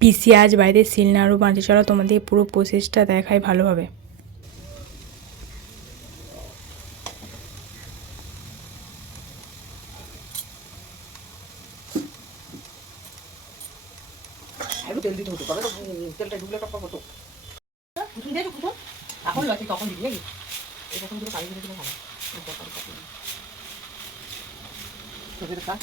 পিসি আজ বাড়িতে শিলনাড়ু বানিয়েছে। চলো তোমাদের পুরো প্রসেসটা দেখাই ভালোভাবে। তেল দিতে হতো, তবে তো তেলটা ডুবলে টক হতো। কুসুম দিয়ে কুসুম এখন লাগে তখন দিবি নাকি? এই প্রথম দুটো কালি দিলে ভালো। তোদের কাজ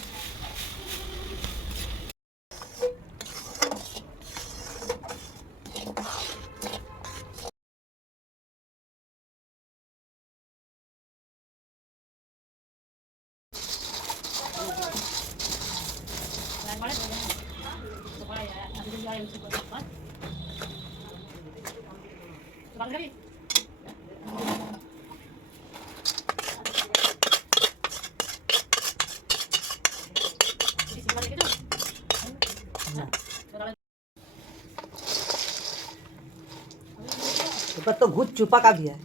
तो घुट चुपा का भी है।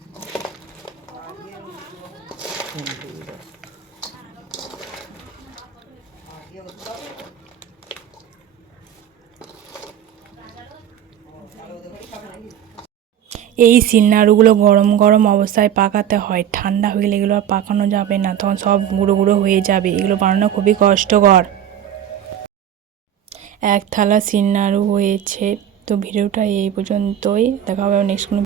এই শিলনাড়ুগুলো গরম গরম অবস্থায় পাকাতে হয়, ঠান্ডা হয়ে গেলে এগুলো আর পাকানো যাবে না, তখন সব গুঁড়ো গুঁড়ো হয়ে যাবে। এগুলো বানানো খুবই কষ্টকর। এক থালা শিলনাড়ু হয়েছে। তো ভিডিওটা এই পর্যন্তই, দেখা হবে নেক্সট কোনো